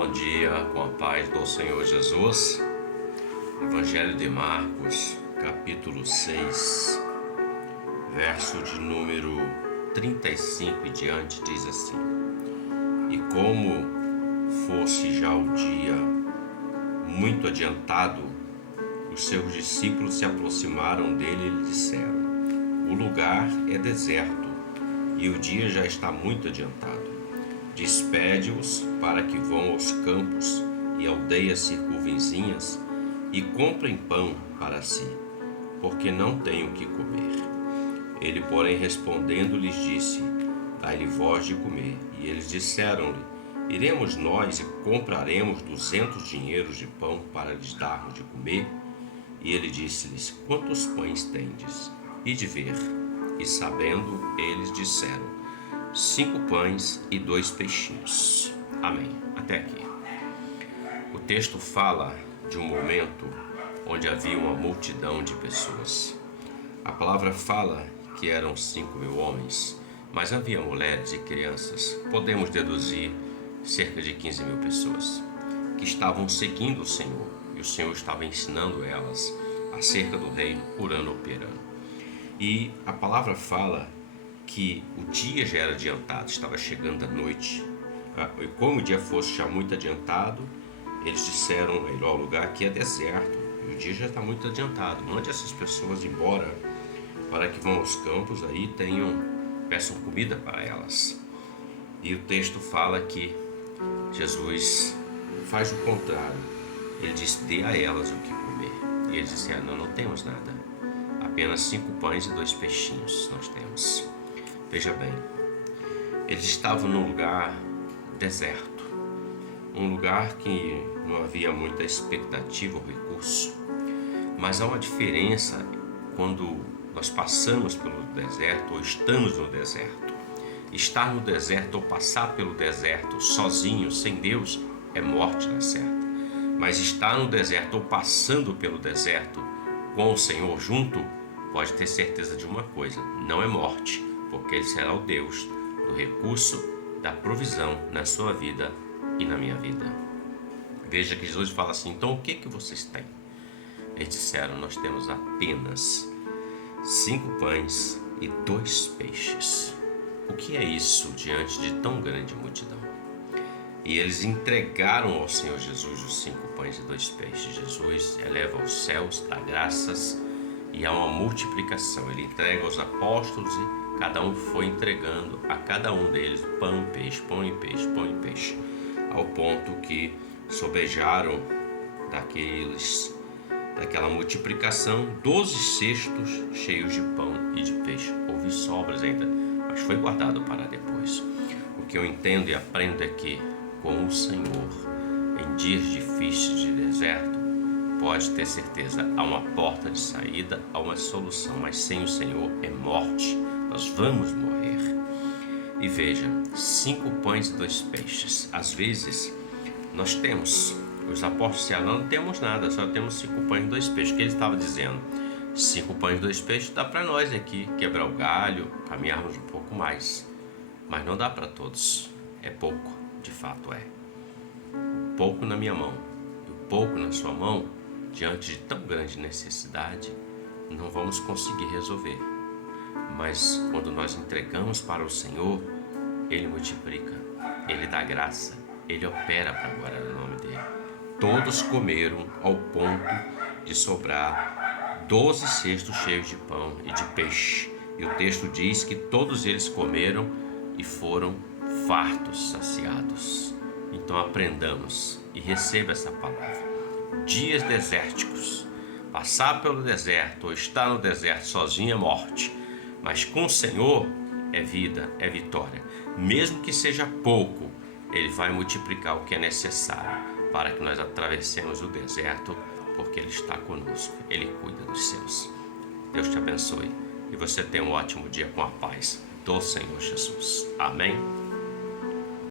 Bom dia, com a paz do Senhor Jesus. Evangelho de Marcos, capítulo 6, verso de número 35 e diante, diz assim: E como fosse já o dia muito adiantado, os seus discípulos se aproximaram dele e lhe disseram: O lugar é deserto e o dia já está muito adiantado. Despede-os para que vão aos campos e aldeias circunvizinhas e comprem pão para si, porque não têm o que comer. Ele, porém, respondendo, lhes disse: Dai-lhe vós de comer. E eles disseram-lhe: Iremos nós e compraremos 200 dinheiros de pão para lhes darmos de comer? E ele disse-lhes: Quantos pães tendes? Ide ver. E sabendo, eles disseram: 5 pães e 2 peixinhos. Amém. Até aqui. O texto fala de um momento onde havia uma multidão de pessoas. A palavra fala que eram 5.000 homens, mas havia mulheres e crianças. Podemos deduzir cerca de 15.000 pessoas que estavam seguindo o Senhor, e o Senhor estava ensinando elas acerca do reino, orando, operando. E a palavra fala que o dia já era adiantado, estava chegando a noite. E como o dia fosse já muito adiantado, eles disseram a ele: o lugar aqui é deserto e o dia já está muito adiantado. Mande essas pessoas embora para que vão aos campos aí peçam comida para elas. E o texto fala que Jesus faz o contrário. Ele diz: dê a elas o que comer. E eles disseram: não temos nada. Apenas 5 pães e 2 peixinhos nós temos. Veja bem, eles estavam num lugar deserto, um lugar que não havia muita expectativa ou recurso, mas há uma diferença quando nós passamos pelo deserto ou estamos no deserto. Estar no deserto ou passar pelo deserto sozinho, sem Deus, é morte na certa. Mas estar no deserto ou passando pelo deserto com o Senhor junto, pode ter certeza de uma coisa: não é morte, porque Ele será o Deus do recurso, da provisão na sua vida e na minha vida. Veja que Jesus fala assim: então o que vocês têm? Eles disseram: nós temos apenas 5 pães e 2 peixes. O que é isso diante de tão grande multidão? E eles entregaram ao Senhor Jesus os 5 pães e 2 peixes. Jesus eleva aos céus, dá graças e há uma multiplicação. Ele entrega aos apóstolos e cada um foi entregando a cada um deles pão e peixe, pão e peixe, pão e peixe, ao ponto que sobejaram daquela multiplicação 12 cestos cheios de pão e de peixe. Houve sobras ainda, mas foi guardado para depois. O que eu entendo e aprendo é que com o Senhor, em dias difíceis de deserto, pode ter certeza, há uma porta de saída, há uma solução, mas sem o Senhor é morte. Nós vamos morrer. E veja, 5 pães e 2 peixes. Às vezes, nós temos, os apóstolos disseram: não temos nada, só temos 5 pães e 2 peixes. O que ele estava dizendo? 5 pães e 2 peixes dá para nós aqui quebrar o galho, caminharmos um pouco mais. Mas não dá para todos. É pouco, de fato é. O pouco na minha mão e o pouco na sua mão, diante de tão grande necessidade, não vamos conseguir resolver. Mas quando nós entregamos para o Senhor, Ele multiplica, Ele dá graça, Ele opera para a glória do nome dEle. Todos comeram ao ponto de sobrar 12 cestos cheios de pão e de peixe. E o texto diz que todos eles comeram e foram fartos, saciados. Então aprendamos e receba essa palavra. Dias desérticos, passar pelo deserto ou estar no deserto sozinho é morte. Mas com o Senhor é vida, é vitória. Mesmo que seja pouco, Ele vai multiplicar o que é necessário para que nós atravessemos o deserto, porque Ele está conosco, Ele cuida dos seus. Deus te abençoe e você tenha um ótimo dia com a paz do Senhor Jesus. Amém?